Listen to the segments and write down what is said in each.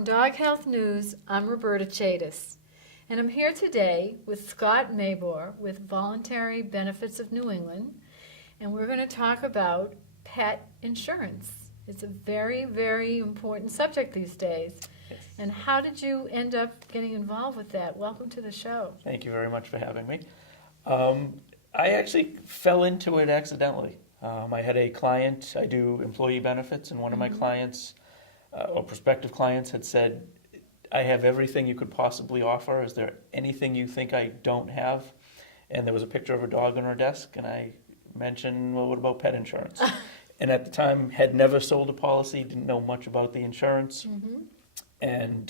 From Dog Health News, I'm Roberta Chadis, and I'm here today with Scott Maibor with Voluntary Benefits of New England, and we're going to talk about pet insurance. It's a very, very important subject these days. Yes. And how did you end up getting involved with that? Welcome to the show. Thank you very much for having me. I actually fell into it accidentally. I had a client, I do employee benefits, and one of my clients, or prospective clients, had said, I have everything you could possibly offer. Is there anything you think I don't have? And there was a picture of a dog on her desk, and I mentioned, well, what about pet insurance? And at the time, had never sold a policy, didn't know much about the insurance. And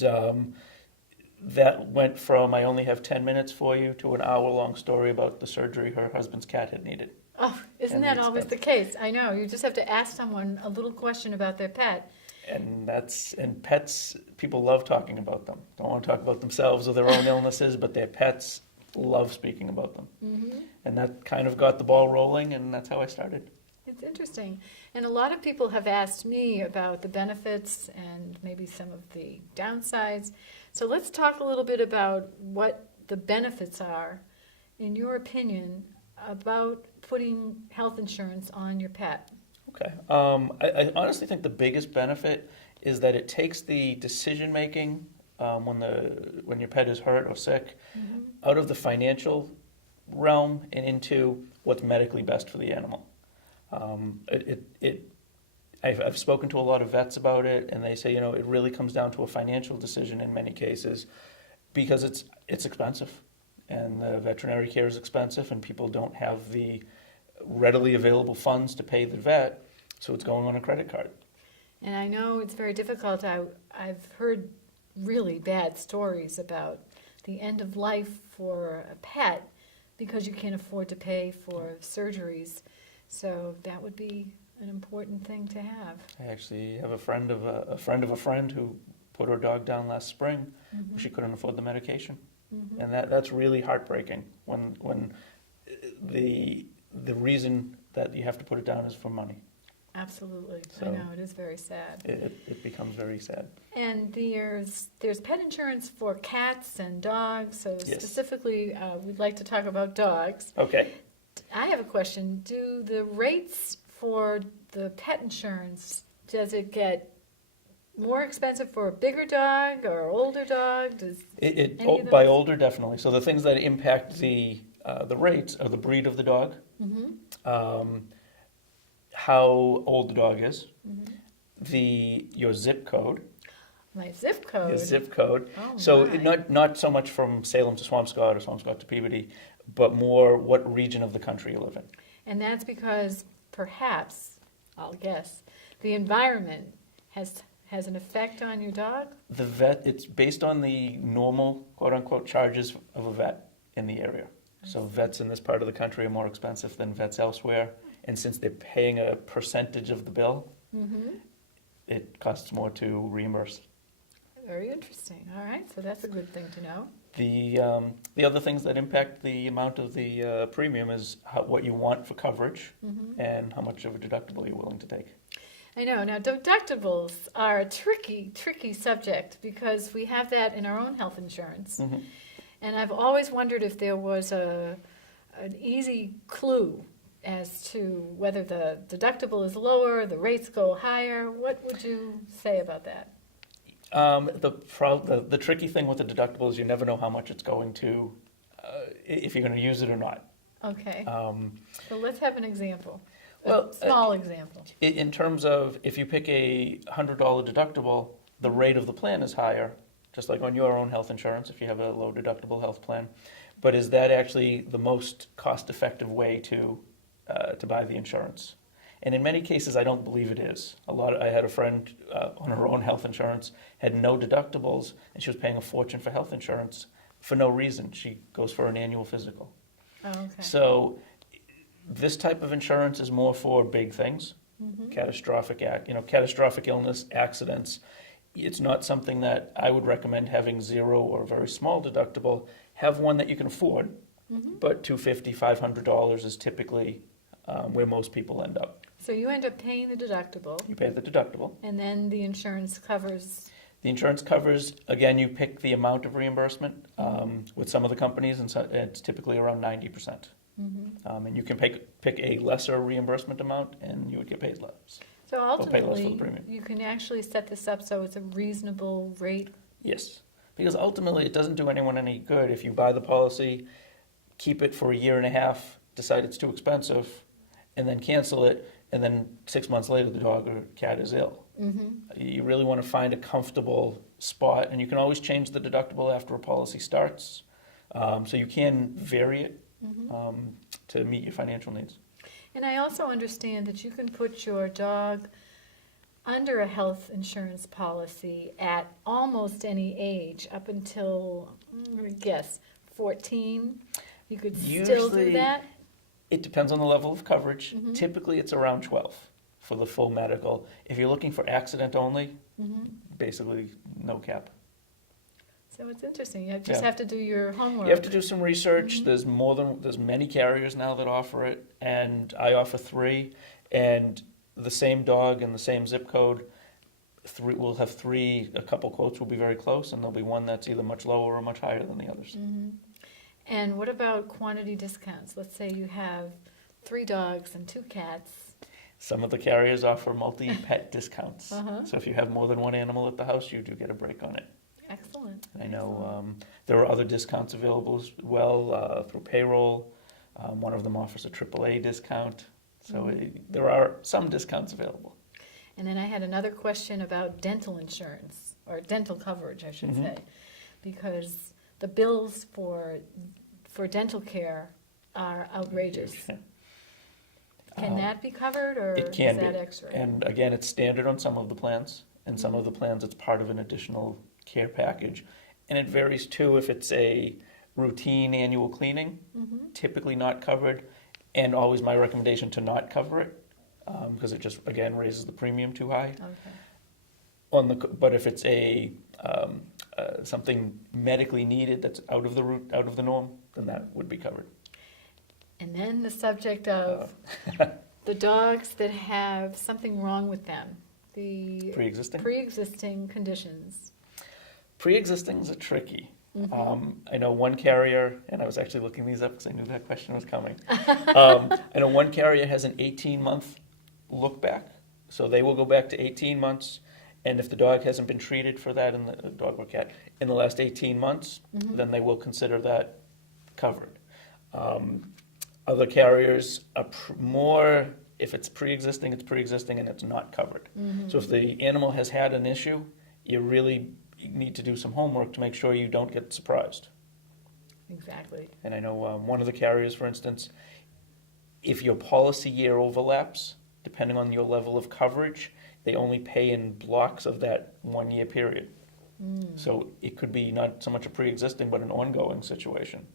that went from, I only have 10 minutes for you, to an hour-long story about the surgery her husband's cat had needed. Oh, isn't that always the case? I know. You just have to ask someone a little question about their pet. And pets, people love talking about them. Don't want to talk about themselves or their own illnesses, but their pets love speaking about them. And that kind of got the ball rolling, and that's how I started. It's interesting. And a lot of people have asked me about the benefits and maybe some of the downsides. So let's talk a little bit about what the benefits are, in your opinion, about putting health insurance on your pet. Okay. I honestly think the biggest benefit is that it takes the decision making when your pet is hurt or sick out of the financial realm and into what's medically best for the animal. I've spoken to a lot of vets about it, and they say, it really comes down to a financial decision in many cases because it's expensive, and the veterinary care is expensive, and people don't have the readily available funds to pay the vet, so it's going on a credit card. And I know it's very difficult. I've heard really bad stories about the end of life for a pet because you can't afford to pay for surgeries. So that would be an important thing to have. I actually have a friend of a friend who put her dog down last spring. She couldn't afford the medication, and that's really heartbreaking when the reason that you have to put it down is for money. Absolutely. So I know, it is very sad. It becomes very sad. And there's pet insurance for cats and dogs, so Yes. Specifically we'd like to talk about dogs. Okay. I have a question. Do the rates for the pet insurance, does it get more expensive for a bigger dog or older dog? By older, definitely. So the things that impact the rates are the breed of the dog, how old the dog is, your zip code. My zip code? Your zip code. Oh, so my. not so much from Salem to Swampscott or Swampscott to Peabody, but more what region of the country you live in. And that's because perhaps, I'll guess, the environment has an effect on your dog? The vet, it's based on the normal, quote-unquote, charges of a vet in the area. So vets in this part of the country are more expensive than vets elsewhere. And since they're paying a percentage of the bill, it costs more to reimburse. Very interesting. All right, so that's a good thing to know. The other things that impact the amount of the premium is what you want for coverage and how much of a deductible you're willing to take. I know. Now, deductibles are a tricky subject because we have that in our own health insurance. And I've always wondered if there was an easy clue as to whether the deductible is lower, the rates go higher. What would you say about that? The tricky thing with the deductible is you never know how much it's going to, if you're going to use it or not. Okay. So let's have an example. Well, a small example. In terms of if you pick a $100 deductible, the rate of the plan is higher, just like on your own health insurance if you have a low deductible health plan. But is that actually the most cost-effective way to buy the insurance? And in many cases, I don't believe it is. I had a friend on her own health insurance, had no deductibles, and she was paying a fortune for health insurance for no reason. She goes for an annual physical. Oh, okay. So this type of insurance is more for big things, catastrophic illness, accidents. It's not something that I would recommend having zero or a very small deductible. Have one that you can afford, but $250, $500 is typically where most people end up. So you end up paying the deductible. You pay the deductible. And then the insurance covers The insurance covers, again, you pick the amount of reimbursement with some of the companies, and so it's typically around 90%. And you can pick a lesser reimbursement amount, and you would get paid less. So pay less for the ultimately, premium. you can actually set this up so it's a reasonable rate. Yes, because ultimately it doesn't do anyone any good if you buy the policy, keep it for a year and a half, decide it's too expensive, and then cancel it, and then 6 months later the dog or cat is ill. You really want to find a comfortable spot, and you can always change the deductible after a policy starts, so you can vary it to meet your financial needs. And I also understand that you can put your dog under a health insurance policy at almost any age, up until, I'm going to guess, 14. You could still do Usually, that? It depends on the level of coverage. Typically it's around 12 for the full medical. If you're looking for accident only, basically no cap. So it's interesting. You just Yeah. have to do your homework. You have to do some research. There's many carriers now that offer it, and I offer 3. And the same dog in the same zip code, we'll have 3. A couple quotes will be very close, and there'll be one that's either much lower or much higher than the others. And what about quantity discounts? Let's say you have 3 dogs and 2 cats. Some of the carriers offer multi-pet discounts. So if you have more than one animal at the house, you do get a break on it. Excellent. I know there are other discounts available as well through payroll. One of them offers a AAA discount. So there are some discounts available. And then I had another question about dental insurance, or dental coverage, I should say, because the bills for dental care are outrageous. Yeah. Can that be covered, or It can is that be. extra? And again, it's standard on some of the plans, and some of the plans it's part of an additional care package. And it varies too if it's a routine annual cleaning, typically not covered, and always my recommendation to not cover it because it just, again, raises the premium too high. Okay. But if it's a something medically needed that's out of the norm, then that would be covered. And then the subject of the dogs that have something wrong with them, the pre-existing conditions. Pre-existings are tricky. I know one carrier, and I was actually looking these up because I knew that question was coming. I know one carrier has an 18-month look back, so they will go back to 18 months, and if the dog hasn't been treated for that, in the dog or cat, in the last 18 months, then they will consider that covered. Other carriers are more, if it's pre-existing and it's not covered. So if the animal has had an issue, you need to do some homework to make sure you don't get surprised. Exactly. And I know one of the carriers, for instance, if your policy year overlaps, depending on your level of coverage, they only pay in blocks of that 1 year period. So it could be not so much a pre-existing, but an ongoing situation.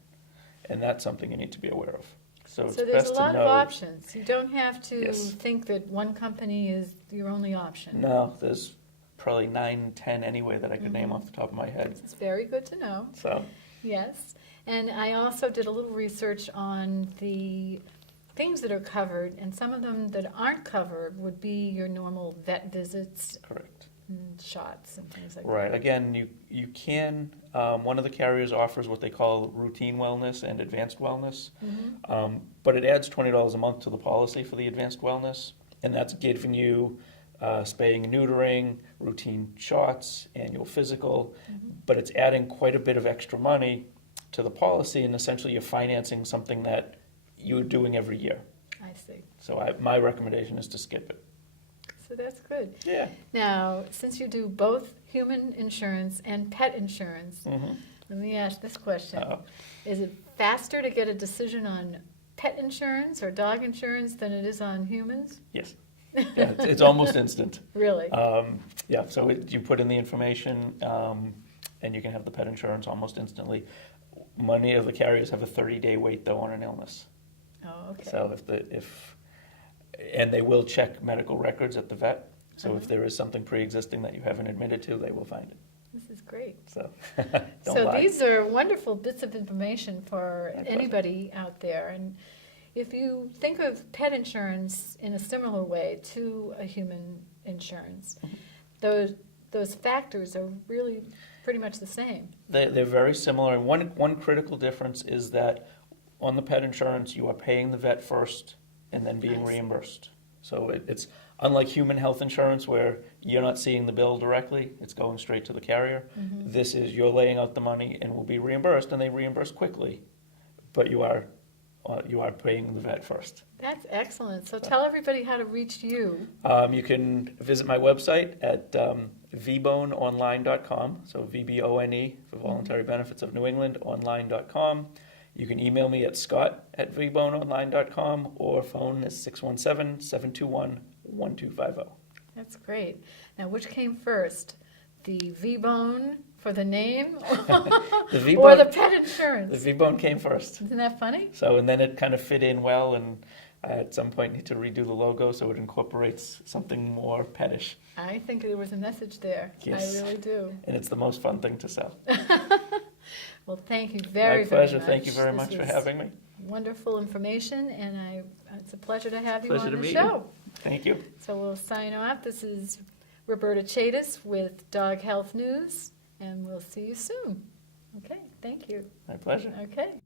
And that's something you need to be aware of. So it's So there's best a to lot know. of options. You don't have to Yes. think that one company is your only option. No, there's probably 9, 10 anyway that I could name off the top of my head. It's very good to know. So Yes. And I also did a little research on the things that are covered, and some of them that aren't covered would be your normal vet visits correct. and shots and things like Right. that. Again, you can. One of the carriers offers what they call routine wellness and advanced wellness, but it adds $20 a month to the policy for the advanced wellness, and that's giving you spaying and neutering, routine shots, annual physical, but it's adding quite a bit of extra money to the policy, and essentially you're financing something that you're doing every year. I see. So my recommendation is to skip it. So that's good. Yeah. Now, since you do both human insurance and pet insurance, let me ask this question. Is it faster to get a decision on pet insurance or dog insurance than it is on humans? Yes. Yeah, it's almost instant. Really? Yeah, so you put in the information and you can have the pet insurance almost instantly. Many of the carriers have a 30-day wait, though, on an illness. Oh, okay. So and they will check medical records at the vet. So if there is something pre-existing that you haven't admitted to, they will find it. This is great. So So lie. these are wonderful bits of information for My anybody out there. And if you think of pet insurance in a similar way to a human insurance, the those factors are really pretty much the same. They're very similar. And one critical difference is that on the pet insurance, you are paying the vet first and then being I see. reimbursed. So it's unlike human health insurance where you're not seeing the bill directly, it's going straight to the carrier. Mm-hmm. This is you're laying out the money and will be reimbursed, and they reimburse quickly, but you are paying the vet first. That's excellent. So tell everybody how to reach you. You can visit my website at vboneonline.com, so VBONE for Voluntary Benefits of New England, online.com. You can email me at scott@vboneonline.com, or phone is 617-721-1250. That's great. Now, which came first? The V-bone for the name The or V-bone, the pet insurance? the V-bone came first. Isn't that funny? So, and then it kind of fit in well, and I at some point need to redo the logo so it incorporates something more pettish. I think there was a message there. Yes. I really do. And it's the most fun thing to sell. Well, thank you My very pleasure. much. Thank you very This much for was having me. Wonderful information, and it's a pleasure to have you Pleasure on to the meet show. you. Thank you. So we'll sign off. This is Roberta Chadis with Dog Health News, and we'll see you soon. Okay, thank you. My pleasure. Okay.